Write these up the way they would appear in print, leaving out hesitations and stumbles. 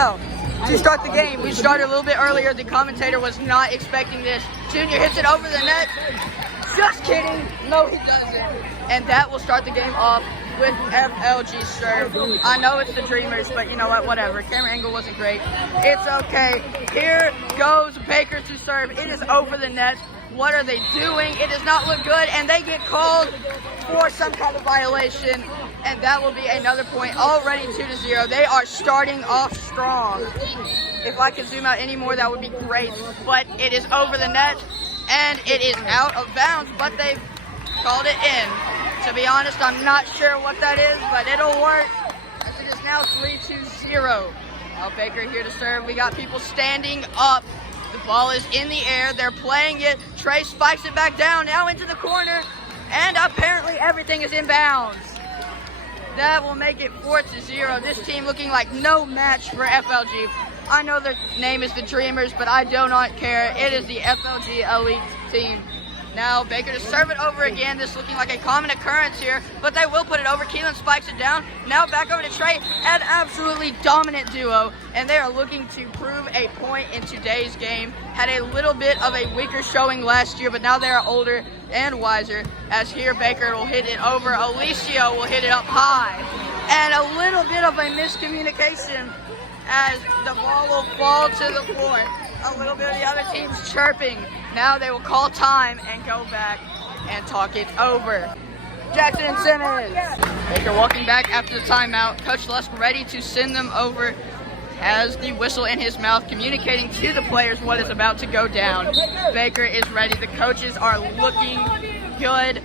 Now, to start the game, we started a little bit earlier. The commentator was not expecting this. Junior hits it over the net. Just kidding. No, he doesn't. And that will start the game off with FLG serve. I know it's the Dreamerz, but you know what? Whatever. Camera angle wasn't great. It's okay. Here goes Baker to serve. It is over the net. What are they doing? It does not look good, and they get called for some kind of violation, and that will be another point. Already 2-0. They are starting off strong. If I could zoom out any more, that would be great. But it is over the net, and it is out of bounds, but they've called it in. To be honest, I'm not sure what that is, but it'll work, as it is now 3-0. Now Baker here to serve. We got people standing up. The ball is in the air. They're playing it. Trey spikes it back down, now into the corner, and apparently everything is inbounds. That will make it 4-0. This team looking like no match for FLG. I know their name is the Dreamerz, but I do not care. It is the FLG elite team. Now Baker to serve it over again. This looking like a common occurrence here, but they will put it over. Keelan spikes it down. Now back over to Trey. An absolutely dominant duo, and they are looking to prove a point in today's game. Had a little bit of a weaker showing last year, but now they are older and wiser. As here Baker will hit it over. Alicia will hit it up high. And a little bit of a miscommunication as the ball will fall to the floor. A little bit of the other team's chirping. Now they will call time and go back and talk it over. Jackson and Simmons. Baker walking back after the timeout. Coach Lusk ready to send them over. Has the whistle in his mouth, communicating to the players what is about to go down. Baker is ready. The coaches are looking good.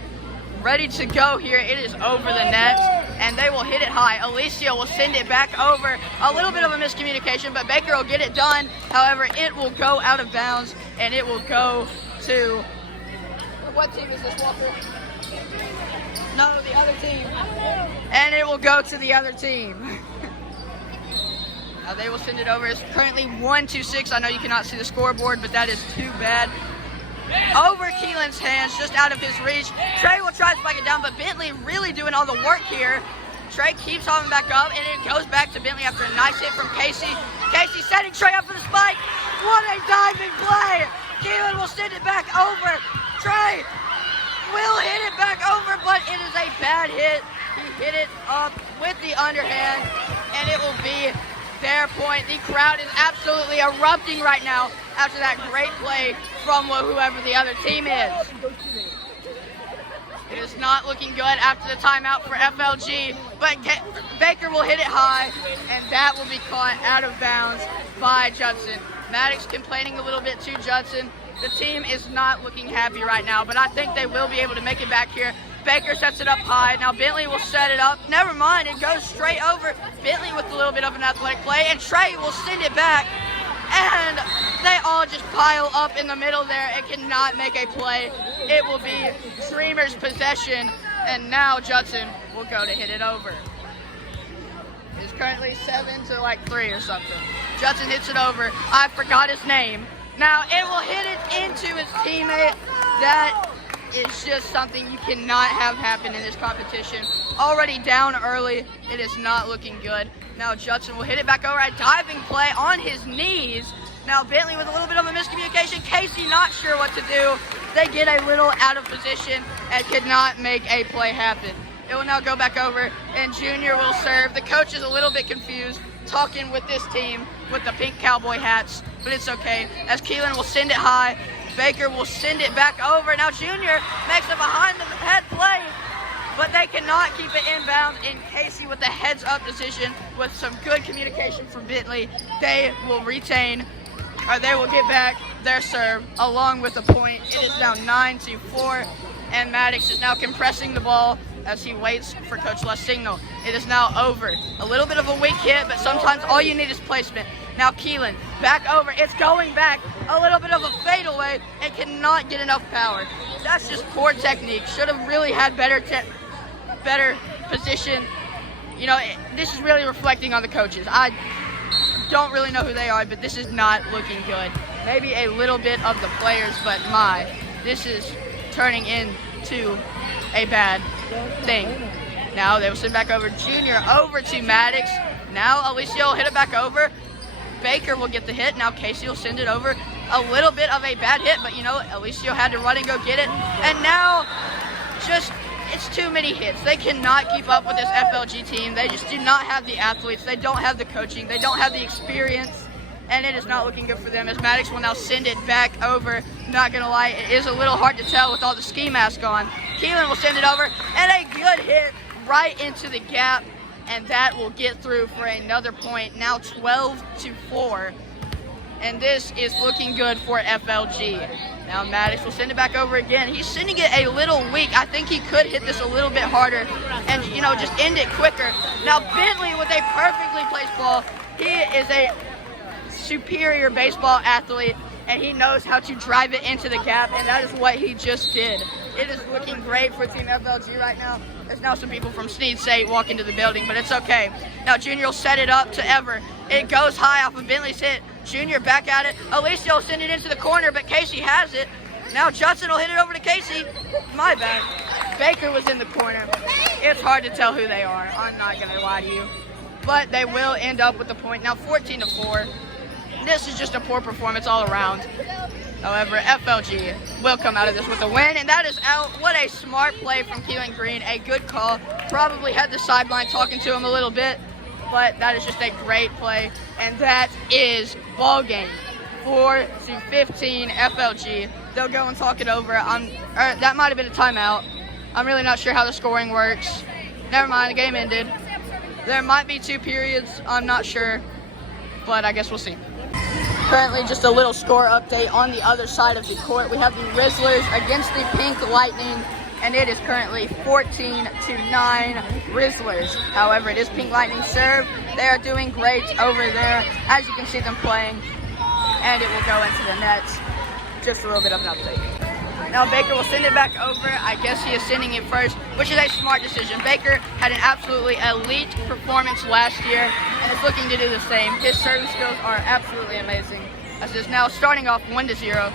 Ready to go here. It is over the net, and they will hit it high. Alicia will send it back over. A little bit of a miscommunication, but Baker will get it done. However, it will go out of bounds, and it will go to... What team is this, Walker? No, the other team. And it will go to the other team. Now they will send it over. It's currently 1-6. I know you cannot see the scoreboard, but that is too bad. Over Keelan's hands, just out of his reach. Trey will try to spike it down, but Bentley really doing all the work here. Trey keeps hopping back up, and it goes back to Bentley after a nice hit from Casey. Casey setting Trey up for the spike. What a diving play! Keelan will send it back over. Trey will hit it back over, but it is a bad hit. He hit it up with the underhand, and it will be their point. The crowd is absolutely erupting right now after that great play from whoever the other team is. It is not looking good after the timeout for FLG, but Baker will hit it high, and that will be caught out of bounds by Judson. Maddox complaining a little bit to Judson. The team is not looking happy right now, but I think they will be able to make it back here. Baker sets it up high. Now Bentley will set it up. Never mind, it goes straight over. Bentley with a little bit of an athletic play, and Trey will send it back. And they all just pile up in the middle there and cannot make a play. It will be Dreamerz possession, and now Judson will go to hit it over. It's currently 7-3 or something. Judson hits it over. I forgot his name. Now it will hit it into his teammate. That is just something you cannot have happen in this competition. Already down early. It is not looking good. Now Judson will hit it back over. A diving play on his knees. Now Bentley with a little bit of a miscommunication. Casey not sure what to do. They get a little out of position and could not make a play happen. It will now go back over, and Junior will serve. The coach is a little bit confused, talking with this team with the pink cowboy hats, but it's okay, as Keelan will send it high. Baker will send it back over. Now Junior makes a behind-the-head play, but they cannot keep it inbound. And Casey with the heads-up decision with some good communication from Bentley, they will retain, or they will get back their serve along with a point. It is now 9-4, and Maddox is now compressing the ball as he waits for Coach Lusk's signal. It is now over. A little bit of a weak hit, but sometimes all you need is placement. Now Keelan, back over. It's going back. A little bit of a fadeaway and cannot get enough power. That's just poor technique. Should have really had better position. You know, this is really reflecting on the coaches. I don't really know who they are, but this is not looking good. Maybe a little bit of the players, but this is turning into a bad thing. Now they will send back over Junior over to Maddox. Now Alicia will hit it back over. Baker will get the hit. Now Casey will send it over. A little bit of a bad hit, but you know, Alicio had to run and go get it. And now it's too many hits. They cannot keep up with this FLG team. They just do not have the athletes. They don't have the coaching. They don't have the experience. And it is not looking good for them as Maddox will now send it back over. Not going to lie, it is a little hard to tell with all the ski mask on. Keelan will send it over, and a good hit right into the gap, and that will get through for another point. Now 12-4, and this is looking good for FLG. Now Maddox will send it back over again. He's sending it a little weak. I think he could hit this a little bit harder and, you know, just end it quicker. Now Bentley with a perfectly placed ball. He is a superior baseball athlete, and he knows how to drive it into the gap, and that is what he just did. It is looking great for Team FLG right now. There's now some people from Sneed State walk into the building, but it's okay. Now Junior will set it up to Ever. It goes high off of Bentley's hit. Junior back at it. Alicia will send it into the corner, but Casey has it. Now Judson will hit it over to Casey. My bad. Baker was in the corner. It's hard to tell who they are. I'm not going to lie to you. But they will end up with the point. Now 14-4. This is just a poor performance all around. However, FLG will come out of this with a win, and that is out. What a smart play from Keelan Green. A good call. Probably had the sideline talking to him a little bit, but that is just a great play, and that is ball game. 4-15 FLG. They'll go and talk it over. That might have been a timeout. I'm really not sure how the scoring works. Never mind, the game ended. There might be 2 periods. I'm not sure, but I guess we'll see. Currently, just a little score update on the other side of the court. We have the Rizzlers against the Pink Lightning, and it is currently 14-9 Rizzlers. However, it is Pink Lightning serve. They are doing great over there, as you can see them playing, and it will go into the nets. Just a little bit of an update. Now Baker will send it back over. I guess he is sending it first, which is a smart decision. Baker had an absolutely elite performance last year and is looking to do the same. His service skills are absolutely amazing. As it is now starting off 1-0.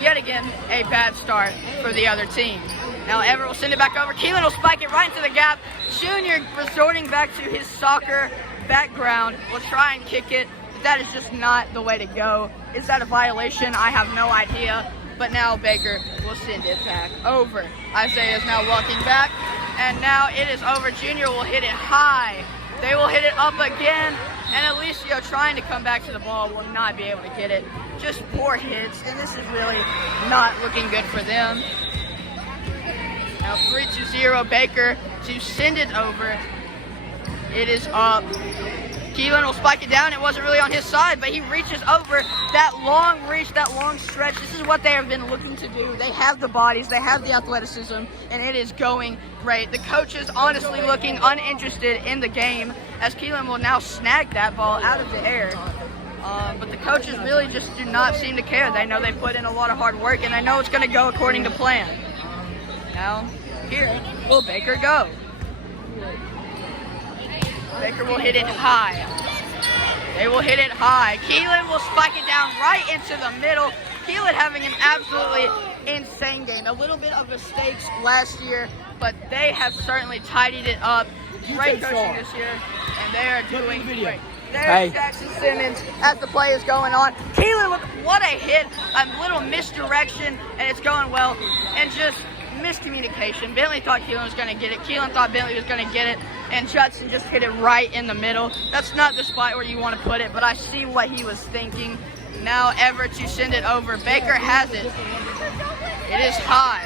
Yet again, a bad start for the other team. Now Everett will send it back over. Keelan will spike it right into the gap. Junior, resorting back to his soccer background, will try and kick it. But that is just not the way to go. Is that a violation? I have no idea. But now Baker will send it back over. Isaiah is now walking back, and now it is over. Junior will hit it high. They will hit it up again, and Alicio, trying to come back to the ball, will not be able to get it. Just poor hits, and this is really not looking good for them. Now 3-0 Baker to send it over. It is up. Keelan will spike it down. It wasn't really on his side, but he reaches over. That long reach, that long stretch, this is what they have been looking to do. They have the bodies, they have the athleticism, and it is going great. The coach is honestly looking uninterested in the game, as Keelan will now snag that ball out of the air. But the coaches really just do not seem to care. They know they put in a lot of hard work, and I know it's going to go according to plan. Now, here will Baker go. Baker will hit it high. They will hit it high. Keelan will spike it down right into the middle. Keelan having an absolutely insane game. A little bit of mistakes last year, but they have certainly tidied it up. Great coaching this year, and they are doing great. There's Jackson Simmons as the play is going on. Keelan, look, what a hit. A little misdirection, and it's going well. And just miscommunication. Bentley thought Keelan was going to get it. Keelan thought Bentley was going to get it. And Judson just hit it right in the middle. That's not the spot where you want to put it, but I see what he was thinking. Now Everett to send it over. Baker has it. It is high.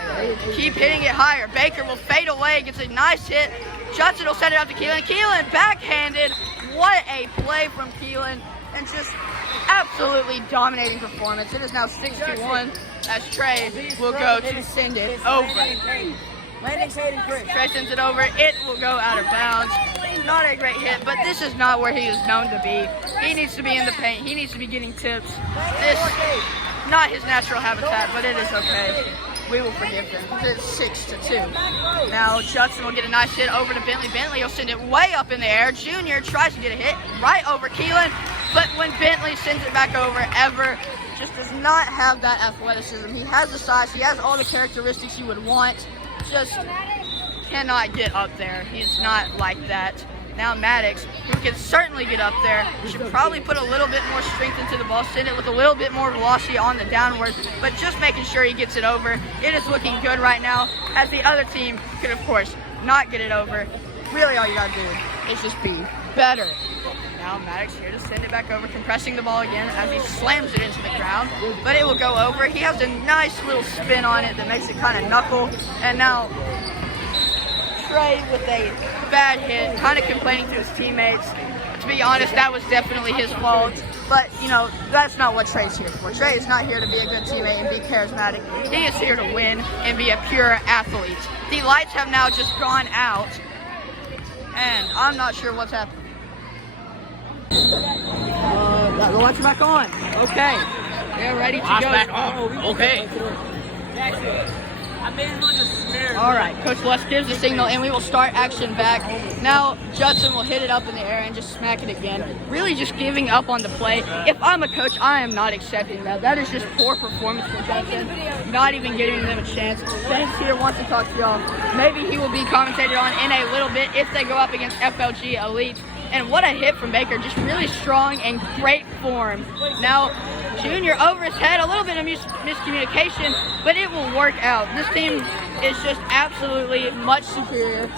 Keep hitting it higher. Baker will fade away. Gets a nice hit. Judson will set it up to Keelan. Keelan backhanded. What a play from Keelan. And just absolutely dominating performance. It is now 6-1 as Trey will go to send it over. Trey sends it over. It will go out of bounds. Not a great hit, but this is not where he is known to be. He needs to be in the paint. He needs to be getting tips. This not his natural habitat, but it is okay. We will forgive him. It's 6-2. Now Judson will get a nice hit over to Bentley. Bentley will send it way up in the air. Junior tries to get a hit right over Keelan, but when Bentley sends it back over, Ever just does not have that athleticism. He has the size. He has all the characteristics you would want. Just cannot get up there. He's not like that. Now Maddox, who can certainly get up there, should probably put a little bit more strength into the ball, send it with a little bit more velocity on the downward, but just making sure he gets it over. It is looking good right now, as the other team could, of course, not get it over. Really, all you gotta do is just be better. Now Maddox here to send it back over, compressing the ball again as he slams it into the ground, but it will go over. He has a nice little spin on it that makes it kind of knuckle, and now Trey with a bad hit, kind of complaining to his teammates. To be honest, that was definitely his fault, but you know, that's not what Trey's here for. Trey is not here to be a good teammate and be charismatic. He is here to win and be a pure athlete. The lights have now just gone out, and I'm not sure what's happening. The lights are back on. Okay. They're ready to go. Back on. Okay. All right, Coach West gives the signal, and we will start action back. Now, Judson will hit it up in the air and just smack it again. Really just giving up on the play. If I'm a coach, I am not accepting that. That is just poor performance from Judson, not even giving them a chance. James here wants to talk to y'all. Maybe he will be commentated on in a little bit if they go up against FLG Elite. And what a hit from Baker, just really strong and great form. Now, Junior over his head, a little bit of miscommunication, but it will work out. This team is just absolutely much superior.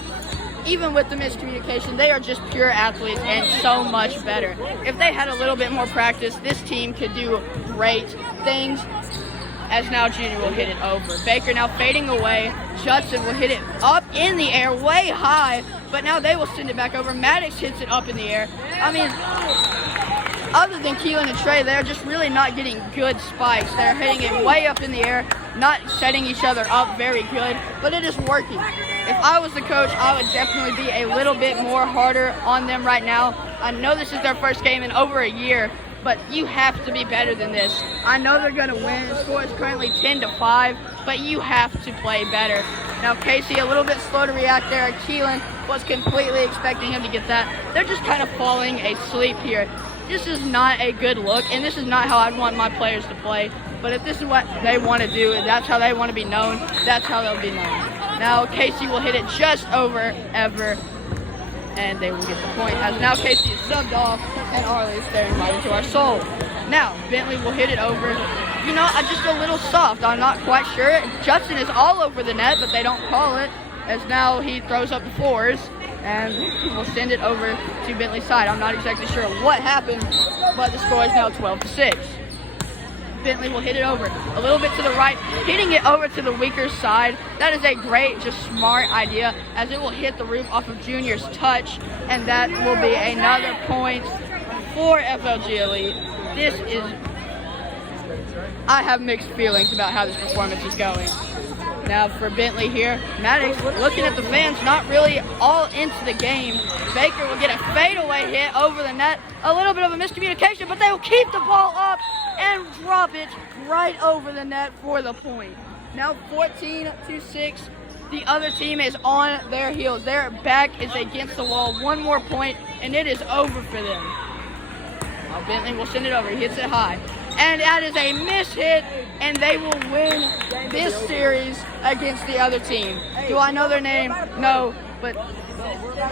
Even with the miscommunication, they are just pure athletes and so much better. If they had a little bit more practice, this team could do great things. As now Junior will hit it over. Baker now fading away. Judson will hit it up in the air, way high, but now they will send it back over. Maddox hits it up in the air. I mean, other than Keelan and Trey, they're just really not getting good spikes. They're hitting it way up in the air, not setting each other up very good, but it is working. If I was the coach, I would definitely be a little bit more harder on them right now. I know this is their first game in over a year, but you have to be better than this. I know they're going to win. The score is currently 10-5, but you have to play better. Now, Casey, a little bit slow to react there. Keelan was completely expecting him to get that. They're just kind of falling asleep here. This is not a good look, and this is not how I'd want my players to play. But if this is what they want to do, and that's how they want to be known, that's how they'll be known. Now, Casey will hit it just over Ever, and they will get the point. As now Casey is subbed off, and Arlie is staring right into our soul. Now, Bentley will hit it over. You know, just a little soft. I'm not quite sure. Judson is all over the net, but they don't call it. As now he throws up the fours, and will send it over to Bentley's side. I'm not exactly sure what happened, but the score is now 12-6. Bentley will hit it over a little bit to the right, hitting it over to the weaker side. That is a great, just smart idea, as it will hit the roof off of Junior's touch, and that will be another point for FLG Elite. This is, I have mixed feelings about how this performance is going. Now for Bentley here, Maddox looking at the fans, not really all into the game. Baker will get a fadeaway hit over the net. A little bit of a miscommunication, but they will keep the ball up and drop it right over the net for the point. Now 14-6. The other team is on their heels. Their back is against the wall. One more point, and it is over for them. Now Bentley will send it over. He hits it high. And that is a miss hit, and they will win this series against the other team. Do I know their name? No, but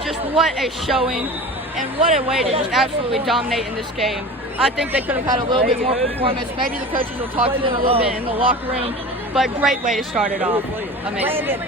just what a showing, and what a way to just absolutely dominate in this game. I think they could have had a little bit more performance. Maybe the coaches will talk to them a little bit in the locker room, but great way to start it off. Amazing.